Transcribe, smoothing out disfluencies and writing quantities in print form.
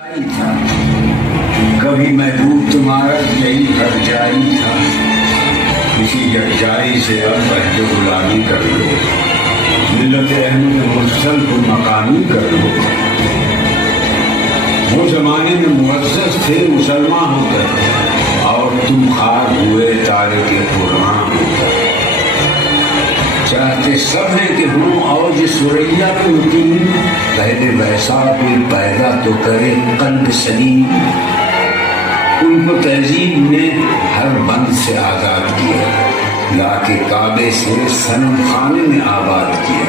था कभी महबूब तुम्हारा यही हर जारी था। किसी यकजाई से अब जो गुलामी कर लो, मिल्लत अहमद मुरसल को मकामी कर लो। वो जमाने में मुअज़्ज़ज़ थे मुसलमान होकर, और तुम खार हुए तारे के कुरान होकर। चाहते सब हैं कि हूँ और जिस सुरैया को उनकी पहले वैसा कोई पैदा तो करे कल्ब सलीम। उनको तहजीब ने हर बंद से आज़ाद किया, लाके काबे से सनम खाने में आबाद किया।